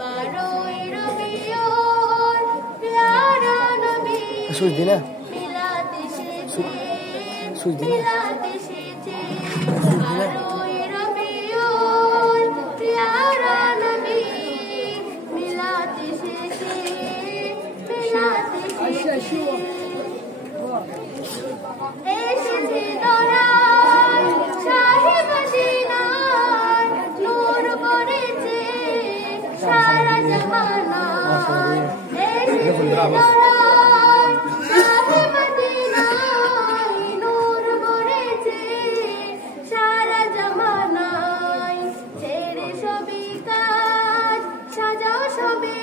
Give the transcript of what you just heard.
बारोए रबिउल प्यारा नबी सुई दी ना मिलाद एसेছে सुई दी मिलाद एसेছে बारोए रबिउल प्यारा नबी मिलाद एसेছে मिलाद एसेছে এসেছে দরার শাহে মদিনার নূর পড়েছে সারা জামানায় এসেছে দরার শাহে মদিনায় নূর পড়েছে সারা জামানায় ছেড়ে সবে কাজ সাজাও সবে